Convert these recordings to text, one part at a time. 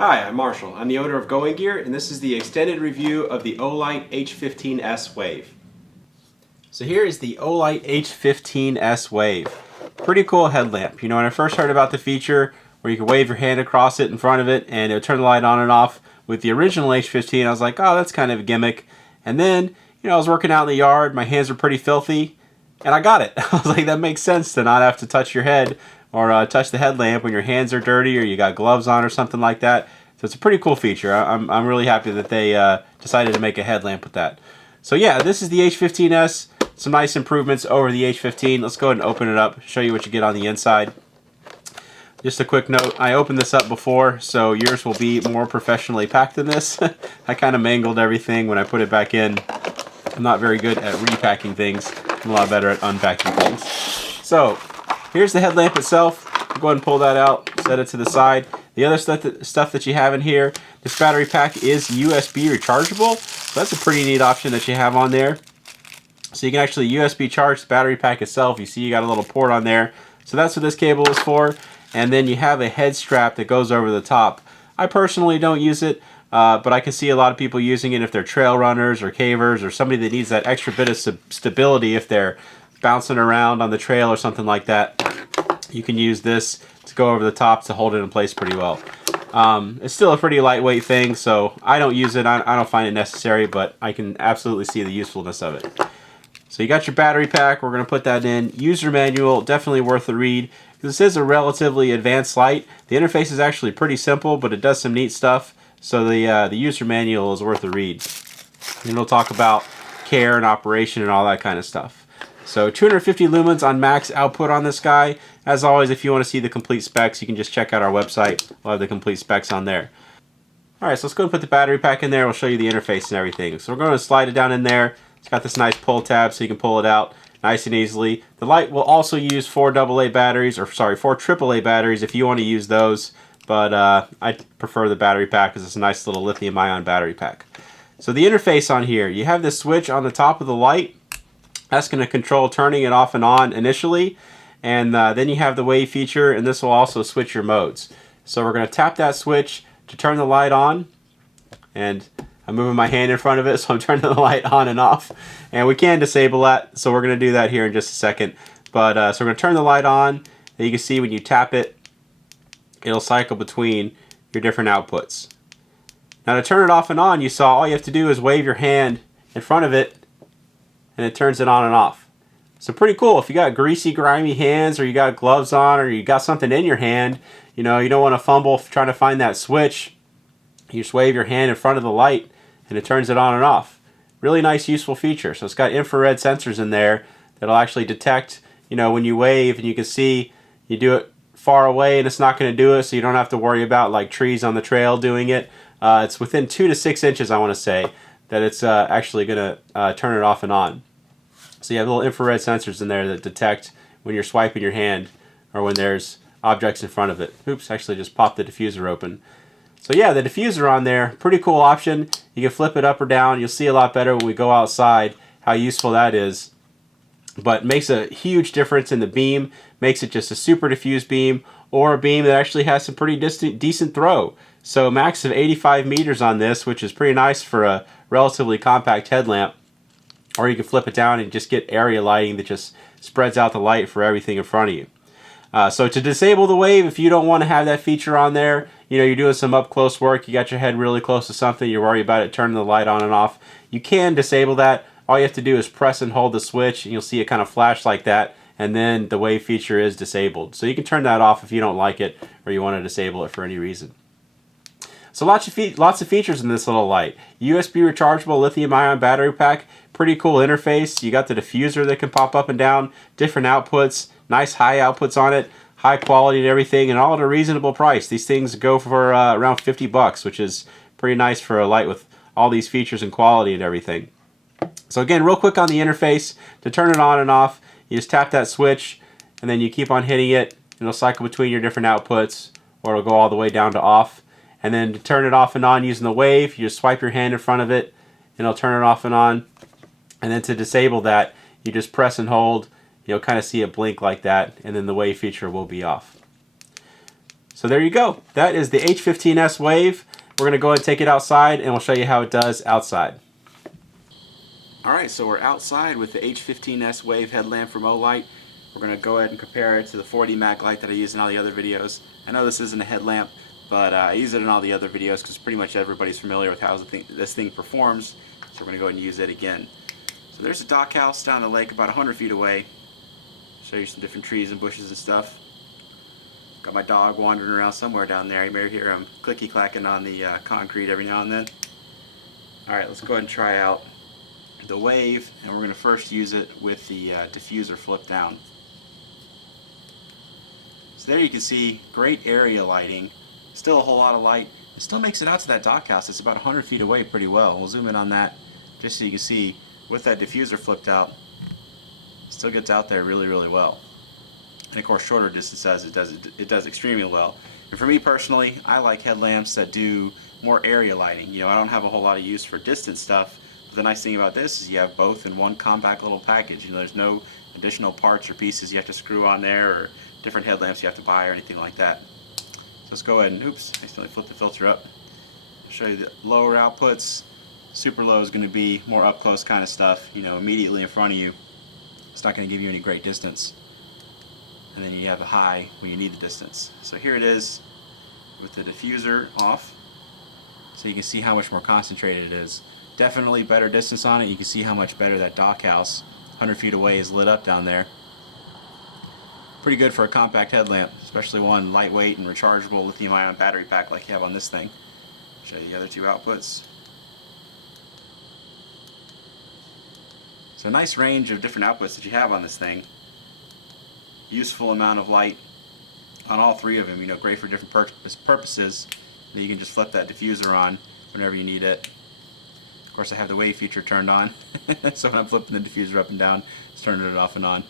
Hi, I'm Marshall. I'm the owner of Going Gear, and this is the extended review of the Olight H15S Wave. So here is the Olight H15S Wave. Pretty cool headlamp. You know, when I first heard about the feature where you could wave your hand across it in front of it and it would turn the light on and off with the original H15, I was like, oh, that's kind of a gimmick. And then, I was working out in the yard, my hands were pretty filthy, and I got it. I was like, that makes sense to not have to touch your head or touch the headlamp when your hands are dirty or you got gloves on or something like that. So it's a pretty cool feature. I'm really happy that they decided to make a headlamp with that. So yeah, this is the H15S. Some nice improvements over the H15. Let's go ahead and open it up, show you what you get on the inside. Just a quick note, I opened this up before, so yours will be more professionally packed than this. I kind of mangled everything when I put it back in. I'm not very good at repacking things. I'm a lot better at unpacking things. So, here's the headlamp itself. Go ahead and pull that out, set it to the side. The other stuff that you have in here, this battery pack is USB rechargeable. So that's a pretty neat option that you have on there. So you can actually USB charge the battery pack itself. You see you got a little port on there. So that's what this cable is for. And then you have a head strap that goes over the top. I personally don't use it, but I can see a lot of people using it if they're trail runners or cavers or somebody that needs that extra bit of stability if they're bouncing around on the trail or something like that. You can use this to go over the top to hold it in place pretty well. It's still a pretty lightweight thing, so I don't use it. I don't find it necessary, but I can absolutely see the usefulness of it. So you got your battery pack. We're going to put that in. User manual, definitely worth the read. This is a relatively advanced light. The interface is actually pretty simple, but it does some neat stuff. So the user manual is worth a read. And it'll talk about care and operation and all that kind of stuff. So 250 lumens on max output on this guy. As always, if you want to see the complete specs, you can just check out our website. We'll have the complete specs on there. Alright, so let's go and put the battery pack in there. We'll show you the interface and everything. So we're going to slide it down in there. It's got this nice pull tab so you can pull it out nice and easily. The light will also use 4 AAA batteries, or sorry, 4 AAA batteries if you want to use those. But I prefer the battery pack because it's a nice little lithium-ion battery pack. So the interface on here, you have this switch on the top of the light. That's going to control turning it off and on initially. And then you have the wave feature, and this will also switch your modes. So we're going to tap that switch to turn the light on. And I'm moving my hand in front of it, so I'm turning the light on and off. And we can disable that, so we're going to do that here in just a second. But so we're going to turn the light on. And you can see when you tap it, it'll cycle between your different outputs. Now to turn it off and on, you saw all you have to do is wave your hand in front of it, and it turns it on and off. So pretty cool. If you got greasy, grimy hands, or you got gloves on, or you got something in your hand, you don't want to fumble trying to find that switch. You just wave your hand in front of the light, and it turns it on and off. Really nice, useful feature. So it's got infrared sensors in there that'll actually detect, when you wave, and you can see you do it far away, and it's not going to do it, so you don't have to worry about like trees on the trail doing it. It's within 2 to 6 inches, I want to say, that it's actually going to turn it off and on. So you have little infrared sensors in there that detect when you're swiping your hand or when there's objects in front of it. Oops, actually just popped the diffuser open. So yeah, the diffuser on there, pretty cool option. You can flip it up or down. You'll see a lot better when we go outside how useful that is. But makes a huge difference in the beam. Makes it just a super diffuse beam or a beam that actually has some pretty decent throw. So max of 85 meters on this, which is pretty nice for a relatively compact headlamp. Or you can flip it down and just get area lighting that just spreads out the light for everything in front of you. So to disable the wave, if you don't want to have that feature on there, you're doing some up close work, you got your head really close to something, you're worried about it turning the light on and off, you can disable that. All you have to do is press and hold the switch, and you'll see it kind of flash like that, and then the wave feature is disabled. So you can turn that off if you don't like it or you want to disable it for any reason. So lots of features in this little light. USB rechargeable lithium-ion battery pack, pretty cool interface. You got the diffuser that can pop up and down, different outputs, nice high outputs on it, high quality and everything, and all at a reasonable price. These things go for around 50 bucks, which is pretty nice for a light with all these features and quality and everything. So again, real quick on the interface, to turn it on and off, you just tap that switch, and then you keep on hitting it, and it'll cycle between your different outputs, or it'll go all the way down to off. And then to turn it off and on using the wave, you just swipe your hand in front of it, and it'll turn it off and on. And then to disable that, you just press and hold. You'll kind of see a blink like that, and then the wave feature will be off. So there you go. That is the H15S Wave. We're going to go ahead and take it outside and we'll show you how it does outside. Alright, so we're outside with the H15S Wave headlamp from Olight. We're going to go ahead and compare it to the 40 mag light that I use in all the other videos. I know this isn't a headlamp, but I use it in all the other videos because pretty much everybody's familiar with how this thing performs. So we're going to go ahead and use it again. So there's a dock house down the lake about 100 feet away. Show you some different trees and bushes and stuff. Got my dog wandering around somewhere down there. You may hear him clicky-clacking on the concrete every now and then. Alright, let's go ahead and try out the Wave, and we're going to first use it with the diffuser flipped down. So there you can see great area lighting, still a whole lot of light. It still makes it out to that dock house. It's about 100 feet away pretty well. We'll zoom in on that just so you can see with that diffuser flipped out, it still gets out there really, really well. And of course, shorter distances it does extremely well. And for me personally, I like headlamps that do more area lighting. You know, I don't have a whole lot of use for distance stuff. But the nice thing about this is you have both in one compact little package. You know, there's no additional parts or pieces you have to screw on there, or different headlamps you have to buy or anything like that. So let's go ahead and, oops, I accidentally flipped the filter up. I'll show you the lower outputs. Super low is going to be more up close kind of stuff, you know, immediately in front of you. It's not going to give you any great distance. And then you have the high when you need the distance. So here it is with the diffuser off. So you can see how much more concentrated it is. Definitely better distance on it. You can see how much better that dock house 100 feet away is lit up down there. Pretty good for a compact headlamp, especially one lightweight and rechargeable lithium-ion battery pack like you have on this thing. Show you the other two outputs. So a nice range of different outputs that you have on this thing. Useful amount of light on all three of them. You know, great for different purposes. Then you can just flip that diffuser on whenever you need it. Of course, I have the wave feature turned on, so when I'm flipping the diffuser up and down, it's turning it off and on.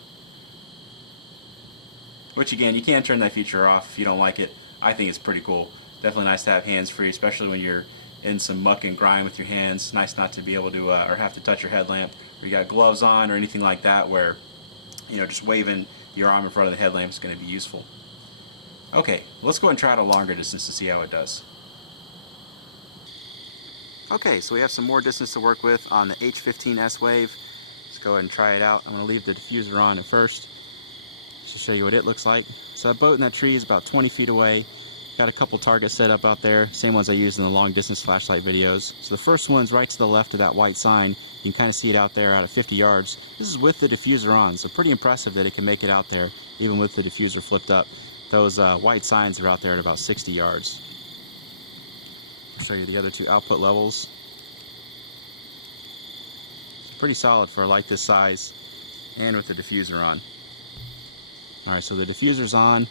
Which again, you can turn that feature off if you don't like it. I think it's pretty cool. Definitely nice to have hands-free, especially when you're in some muck and grime with your hands. Nice not to be able to or have to touch your headlamp, or you got gloves on or anything like that, where you know, just waving your arm in front of the headlamp is going to be useful. Okay, let's go ahead and try it a longer distance to see how it does. Okay, so we have some more distance to work with on the H15S Wave. Let's go ahead and try it out. I'm going to leave the diffuser on at first just to show you what it looks like. So that boat in that tree is about 20 feet away. Got a couple targets set up out there, same ones I used in the long distance flashlight videos. So the first one's right to the left of that white sign. You can kind of see it out there out at 50 yards. This is with the diffuser on, so pretty impressive that it can make it out there even with the diffuser flipped up. Those white signs are out there at about 60 yards. I'll show you the other two output levels. Pretty solid for a light this size and with the diffuser on. Alright, so the diffuser's on.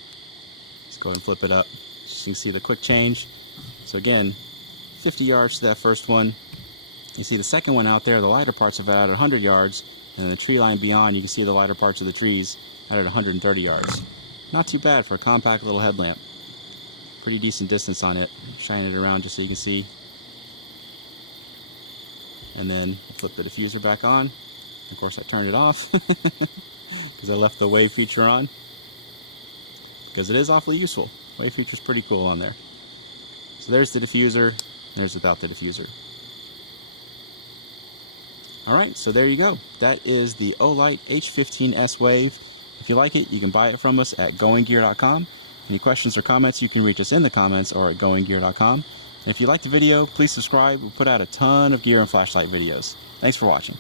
Let's go ahead and flip it up so you can see the quick change. So again, 50 yards to that first one. You see the second one out there, the lighter parts of it at 100 yards, and then the tree line beyond, you can see the lighter parts of the trees at 130 yards. Not too bad for a compact little headlamp. Pretty decent distance on it. Shine it around just so you can see. And then flip the diffuser back on. Of course I turned it off because I left the wave feature on. Because it is awfully useful. Wave feature is pretty cool on there. So there's the diffuser, and there's without the diffuser. Alright, so there you go. That is the Olight H15S Wave. If you like it, you can buy it from us at goinggear.com. Any questions or comments, you can reach us in the comments or at goinggear.com. And if you liked the video, please subscribe. We put out a ton of gear and flashlight videos. Thanks for watching.